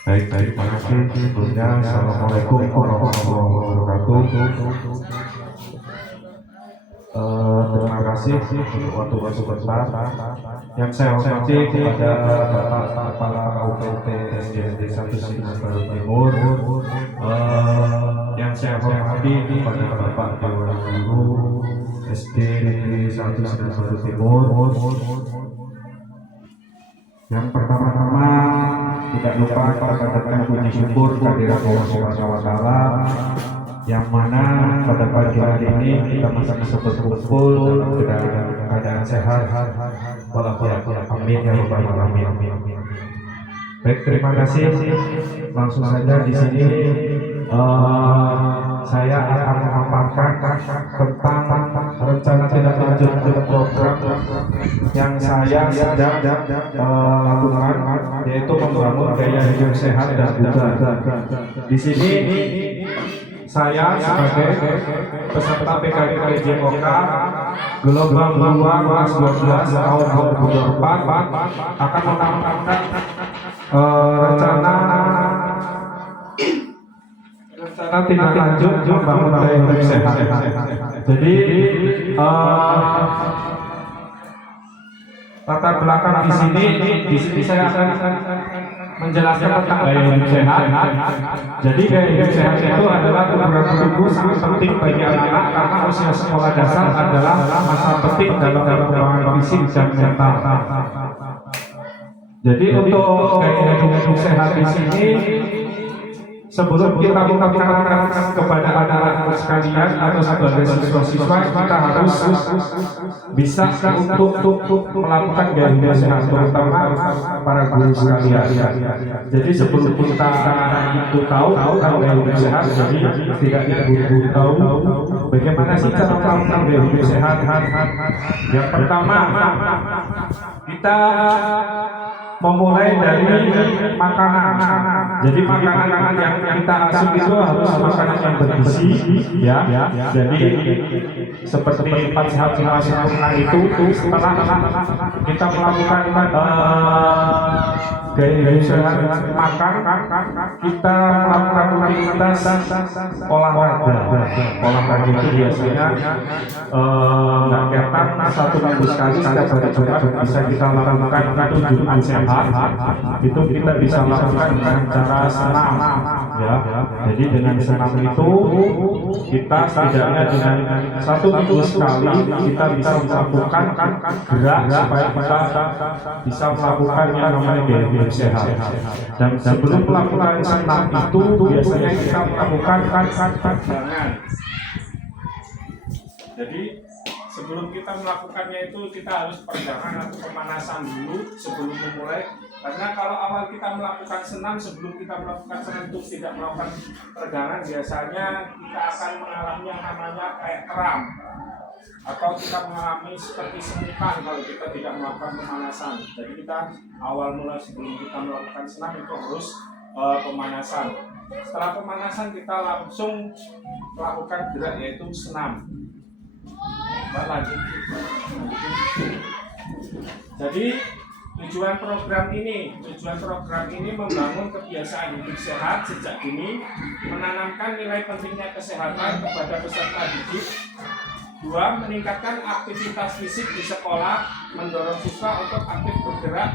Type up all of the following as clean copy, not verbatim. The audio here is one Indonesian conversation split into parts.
Baik, terima kasih. Sebelumnya, Assalamualaikum warahmatullahi wabarakatuh. Terima kasih untuk waktu sebentar. Yang saya hormati kepada Bapak Kepala UPT SDNT 1 Sidoarjo Timur. Yang saya hormati kepada Bapak Dewan Guru SD Negeri 1 Sidoarjo Timur. Yang pertama-tama tidak lupa kita katakan puji syukur kehadirat Allah Subhanahu wa taala yang mana pada pagi hari ini kita masih bisa berkumpul dalam keadaan sehat walafiat. Amin ya rabbal alamin. Baik, terima kasih. Langsung saja di sini saya akan memaparkan tentang rencana tindak lanjut program yang saya sedang lakukan, yaitu membangun gaya hidup sehat dan bugar. Di sini saya sebagai peserta PKK JOK gelombang 2 kelas 12 tahun 2024 akan menampilkan rencana tindak lanjut membangun gaya hidup sehat. Jadi latar belakang di sini saya akan menjelaskan tentang gaya hidup sehat. Jadi gaya hidup sehat itu adalah kebugaran tubuh sangat penting bagi anak-anak karena usia sekolah dasar adalah masa penting dalam perkembangan fisik dan mental. Jadi untuk gaya hidup sehat di sini, sebelum kita mengatakan kepada anak-anak sekalian atau sebagai siswa-siswa, kita harus bisa untuk melakukan gaya hidup sehat, terutama para guru sekalian. Jadi sebelum kita itu tahu gaya hidup sehat, jadi setidaknya guru tahu bagaimana sih cara melakukan gaya hidup sehat. Yang pertama, kita memulai dari makanan. Jadi makanan yang kita asup itu harus makanan yang bergizi, ya. Jadi seperti 4 sehat 5 sempurna itu setelah kita melakukan gaya hidup sehat makan, kita melakukan rutinitas olahraga. Olahraga itu biasanya kegiatan 1 minggu sekali setiap hari Jumat bisa kita lakukan itu Jumat sehat. Itu kita bisa lakukan dengan cara senam, ya. Jadi dengan senam itu kita setidaknya dengan 1 minggu sekali kita bisa melakukan gerak supaya kita bisa melakukan yang namanya gaya hidup sehat. Dan sebelum melakukan senam itu biasanya kita melakukan peregangan. Jadi sebelum kita melakukannya itu kita harus peregangan atau pemanasan dulu sebelum memulai. Karena kalau awal kita melakukan senam, sebelum kita melakukan senam itu tidak melakukan peregangan, biasanya kita akan mengalami yang namanya kayak kram atau kita mengalami seperti semutan kalau kita tidak melakukan pemanasan. Jadi kita awal mula sebelum kita melakukan senam itu harus pemanasan. Setelah pemanasan kita langsung melakukan gerak yaitu senam. Lanjut. Jadi tujuan program ini membangun kebiasaan hidup sehat sejak dini, menanamkan nilai pentingnya kesehatan kepada peserta didik. 2. Meningkatkan aktivitas fisik di sekolah, mendorong siswa untuk aktif bergerak,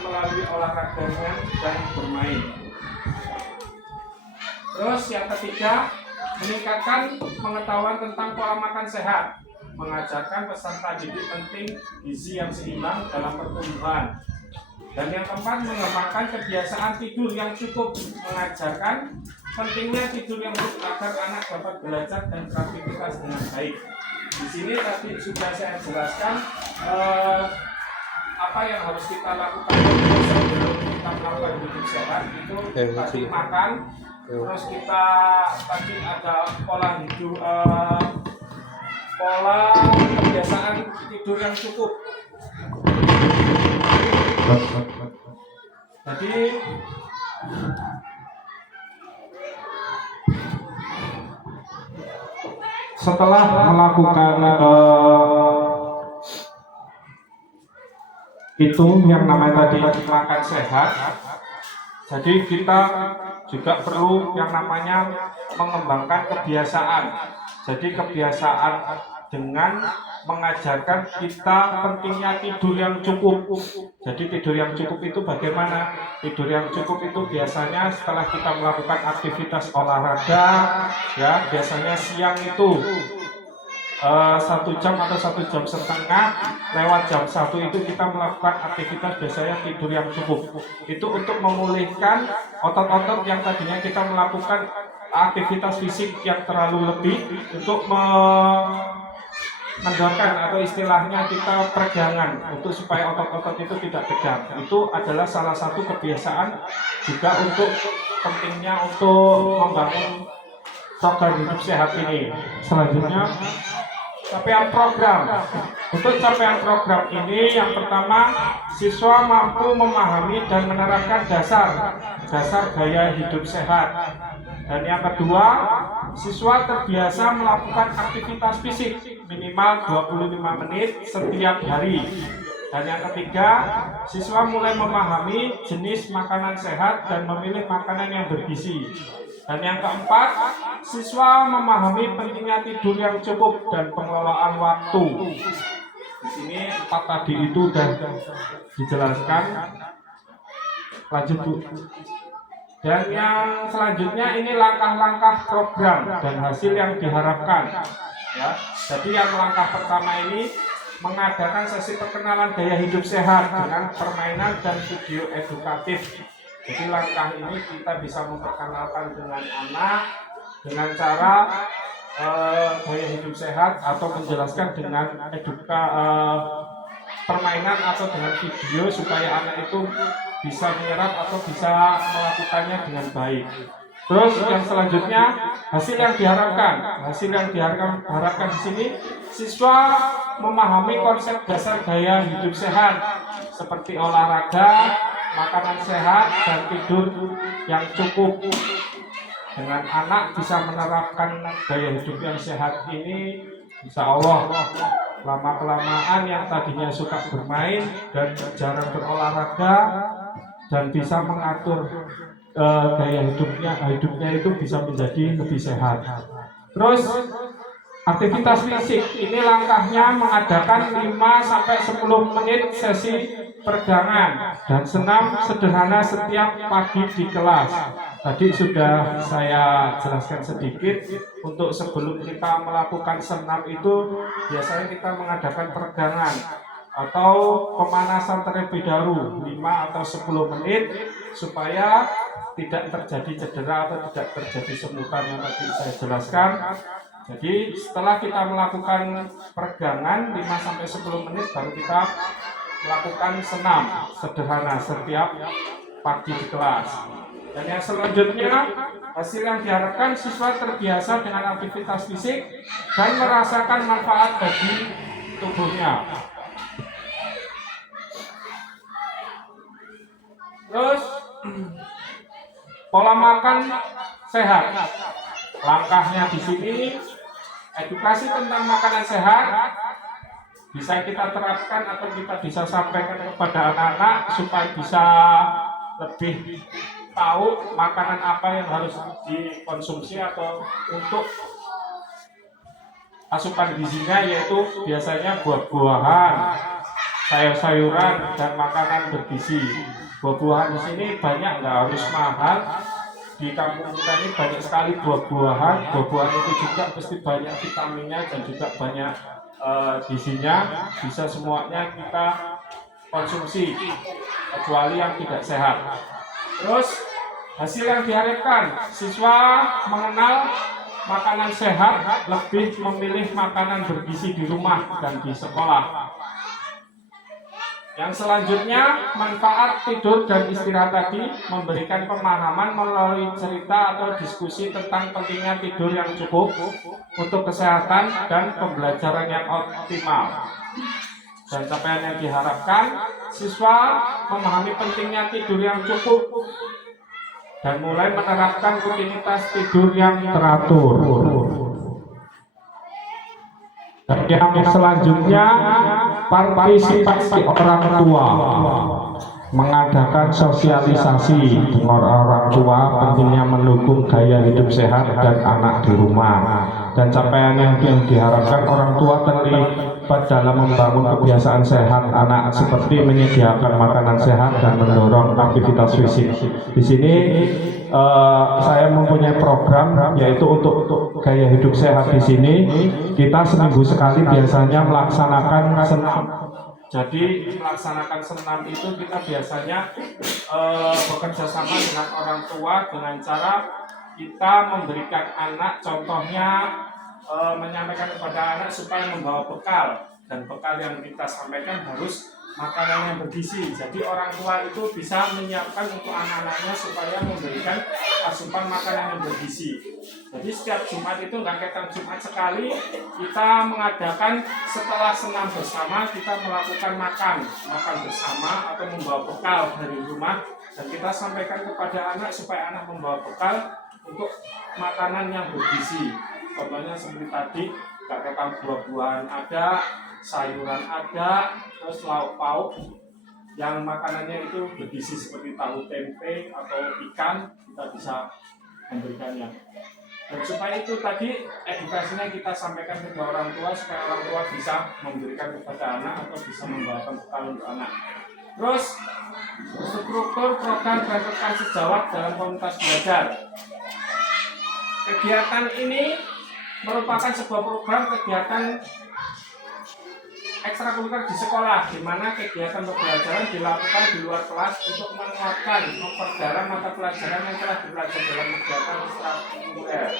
melalui olahraga ringan dan bermain. Terus yang ketiga, meningkatkan pengetahuan tentang pola makan sehat, mengajarkan peserta didik penting gizi yang seimbang dalam pertumbuhan. Dan yang keempat, mengembangkan kebiasaan tidur yang cukup, mengajarkan pentingnya tidur yang cukup agar anak dapat belajar dan beraktivitas dengan baik. Di sini tadi sudah saya jelaskan apa yang harus kita lakukan sebelum kita melakukan hidup sehat. Itu tadi makan, terus kita tadi ada pola hidup, pola kebiasaan tidur yang cukup. Jadi setelah melakukan itu yang namanya tadi makan sehat, Jadi kita juga perlu yang namanya mengembangkan kebiasaan. Jadi kebiasaan dengan mengajarkan kita pentingnya tidur yang cukup. Jadi tidur yang cukup itu bagaimana? Tidur yang cukup itu biasanya setelah kita melakukan aktivitas olahraga, ya biasanya siang itu 1 jam atau 1,5 jam, lewat jam 1 itu kita melakukan aktivitas biasanya tidur yang cukup. Itu untuk memulihkan otot-otot yang tadinya kita melakukan aktivitas fisik yang terlalu lebih untuk mendorkan atau istilahnya kita peregangan untuk supaya otot-otot itu tidak tegang. Itu adalah salah satu kebiasaan juga untuk pentingnya untuk membangun program hidup sehat ini. Selanjutnya capaian program. Untuk capaian program ini yang pertama, siswa mampu memahami dan menerapkan dasar gaya hidup sehat. Dan yang kedua, siswa terbiasa melakukan aktivitas fisik minimal 25 menit setiap hari. Dan yang ketiga, siswa mulai memahami jenis makanan sehat dan memilih makanan yang bergizi. Dan yang keempat, siswa memahami pentingnya tidur yang cukup dan pengelolaan waktu. Di sini 4 tadi itu sudah dijelaskan. Lanjut Bu. Dan yang selanjutnya ini langkah-langkah program dan hasil yang diharapkan. Ya, jadi yang langkah pertama ini mengadakan sesi perkenalan gaya hidup sehat dengan permainan dan video edukatif. Jadi langkah ini kita bisa memperkenalkan dengan anak dengan cara gaya hidup sehat atau menjelaskan dengan permainan atau dengan video supaya anak itu bisa menyerap atau bisa melakukannya dengan baik. Terus yang selanjutnya hasil yang diharapkan di sini siswa memahami konsep dasar gaya hidup sehat seperti olahraga, makanan sehat dan tidur yang cukup. Dengan anak bisa menerapkan gaya hidup yang sehat ini, insya Allah lama-kelamaan yang tadinya suka bermain dan jarang berolahraga dan bisa mengatur gaya hidupnya itu bisa menjadi lebih sehat. Terus aktivitas fisik ini langkahnya mengadakan 5-10 menit sesi peregangan dan senam sederhana setiap pagi di kelas. Tadi sudah saya jelaskan sedikit. Untuk sebelum kita melakukan senam itu biasanya kita mengadakan peregangan atau pemanasan terlebih dahulu 5 atau 10 menit supaya tidak terjadi cedera atau tidak terjadi semutan yang tadi saya jelaskan. Jadi setelah kita melakukan peregangan 5-10 menit baru kita melakukan senam sederhana setiap pagi di kelas. Dan yang selanjutnya hasil yang diharapkan siswa terbiasa dengan aktivitas fisik dan merasakan manfaat bagi tubuhnya. Terus pola makan sehat. Langkahnya di sini edukasi tentang makanan sehat bisa kita terapkan atau kita bisa sampaikan kepada anak-anak supaya bisa lebih tahu makanan apa yang harus dikonsumsi atau untuk asupan gizinya, yaitu biasanya buah-buahan, sayur-sayuran dan makanan bergizi. Buah-buahan di sini banyak, nggak harus mahal. Di kampung kita ini banyak sekali buah-buahan. Buah-buahan itu juga pasti banyak vitaminnya dan juga banyak gizinya. Bisa semuanya kita konsumsi kecuali yang tidak sehat. Terus hasil yang diharapkan siswa mengenal makanan sehat, lebih memilih makanan bergizi di rumah dan di sekolah. Yang selanjutnya, manfaat tidur dan istirahat tadi memberikan pemahaman melalui cerita atau diskusi tentang pentingnya tidur yang cukup untuk kesehatan dan pembelajaran yang optimal. Dan capaian yang diharapkan, siswa memahami pentingnya tidur yang cukup dan mulai menerapkan rutinitas tidur yang teratur. Dan yang selanjutnya, partisipasi orang tua. mengadakan sosialisasi dengan orang tua pentingnya mendukung gaya hidup sehat dan anak di rumah, dan capaian yang diharapkan orang tua terlibat dalam membangun kebiasaan sehat anak seperti menyediakan makanan sehat dan mendorong aktivitas fisik. Di sini saya mempunyai program yaitu untuk gaya hidup sehat. Di sini kita seminggu sekali biasanya melaksanakan senam. Jadi melaksanakan senam itu kita biasanya bekerja sama dengan orang tua dengan cara kita memberikan anak, contohnya menyampaikan kepada anak supaya membawa bekal, dan bekal yang kita sampaikan harus makanan yang bergizi. Jadi orang tua itu bisa menyiapkan untuk anak-anaknya supaya memberikan asupan makanan yang bergizi. Jadi setiap Jumat itu nggak kayak Jumat sekali, kita mengadakan setelah senam bersama, kita melakukan makan bersama atau membawa bekal dari rumah, dan kita sampaikan kepada anak supaya anak membawa bekal untuk makanan yang bergizi. Contohnya seperti tadi, katakan buah-buahan ada, sayuran ada, terus lauk pauk yang makanannya itu bergizi seperti tahu tempe atau ikan, kita bisa memberikannya. Dan supaya itu tadi edukasinya kita sampaikan ke orang tua supaya orang tua bisa memberikan kepada anak atau bisa membawakan bekal untuk anak. Terus struktur program dan rekan sejawat dalam komunitas belajar. Kegiatan ini merupakan sebuah program kegiatan ekstrakurikuler di sekolah, di mana kegiatan pembelajaran dilakukan di luar kelas untuk menguatkan, memperdalam mata pelajaran yang telah dipelajari dalam kegiatan ekstrakurikuler.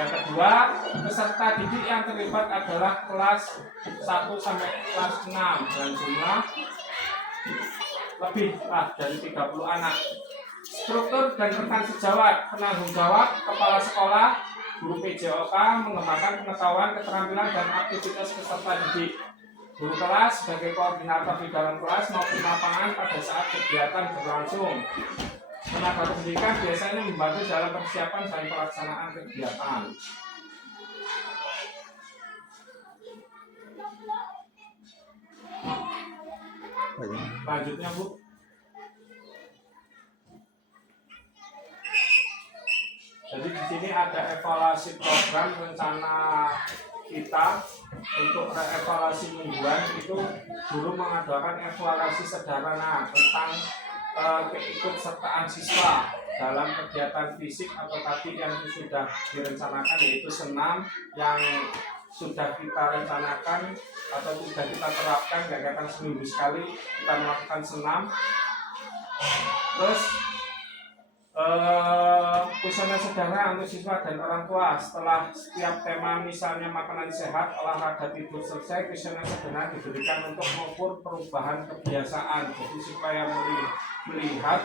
Yang kedua, peserta didik yang terlibat adalah kelas 1 sampai kelas 6 dengan jumlah lebih dari 30 anak. Struktur dan rekan sejawat, penanggung jawab, kepala sekolah, guru PJOK mengembangkan pengetahuan, keterampilan, dan aktivitas peserta didik. Guru kelas sebagai koordinator di dalam kelas maupun lapangan pada saat kegiatan berlangsung. Tenaga pendidikan biasanya membantu dalam persiapan dan pelaksanaan kegiatan. Lanjutnya, Bu. Jadi di sini ada evaluasi program rencana kita untuk evaluasi mingguan. Itu guru mengadakan evaluasi sederhana tentang keikutsertaan siswa dalam kegiatan fisik atau tadi yang sudah direncanakan, yaitu senam yang sudah kita rencanakan atau sudah kita terapkan kegiatan seminggu sekali kita melakukan senam. Terus kuesioner sederhana untuk siswa dan orang tua setelah setiap tema, misalnya makanan sehat, olahraga, tidur selesai, kuesioner sederhana diberikan untuk mengukur perubahan kebiasaan. Jadi supaya melihat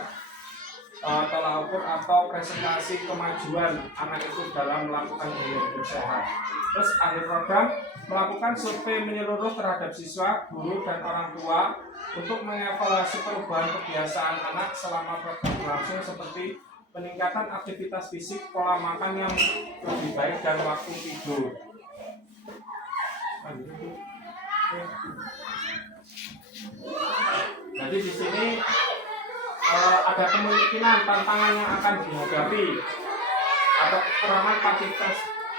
tolak ukur atau presentasi kemajuan anak itu dalam melakukan gaya hidup sehat. Terus akhir program melakukan survei menyeluruh terhadap siswa, guru, dan orang tua untuk mengevaluasi perubahan kebiasaan anak selama program berlangsung, seperti peningkatan aktivitas fisik, pola makan yang lebih baik, dan waktu tidur. Jadi di sini ada kemungkinan tantangan yang akan dihadapi atau kekurangan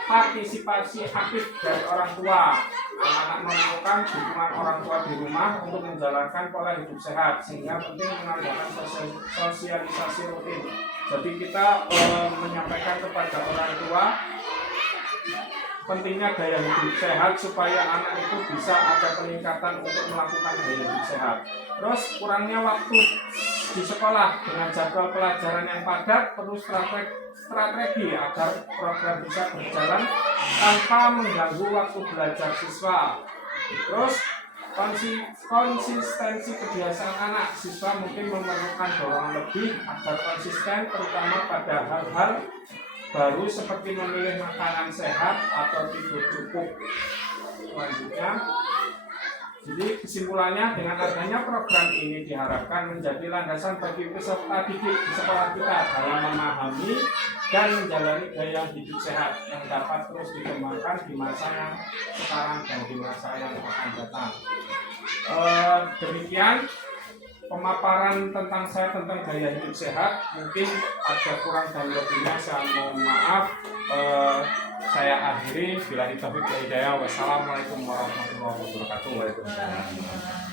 partisipasi aktif dari orang tua. Anak-anak memerlukan dukungan orang tua di rumah untuk menjalankan pola hidup sehat, sehingga penting mengadakan sosialisasi rutin. Jadi kita menyampaikan kepada orang tua pentingnya gaya hidup sehat supaya anak itu bisa ada peningkatan untuk melakukan gaya hidup sehat. Terus kurangnya waktu di sekolah dengan jadwal pelajaran yang padat, perlu strategi agar program bisa berjalan tanpa mengganggu waktu belajar siswa. Terus konsistensi kebiasaan anak, siswa mungkin memerlukan dorongan lebih agar konsisten, terutama pada hal-hal baru seperti memilih makanan sehat atau tidur cukup. Selanjutnya, jadi kesimpulannya, dengan adanya program ini diharapkan menjadi landasan bagi peserta didik di sekolah kita dalam memahami dan menjalani gaya hidup sehat yang dapat terus dikembangkan di masa yang sekarang dan di masa yang akan datang. Demikian pemaparan tentang saya tentang gaya hidup sehat. Mungkin ada kurang dan lebihnya saya mohon maaf. Saya akhiri. Bila ditaufiq wal hidayah. Wassalamualaikum warahmatullahi wabarakatuh. Waalaikumsalam.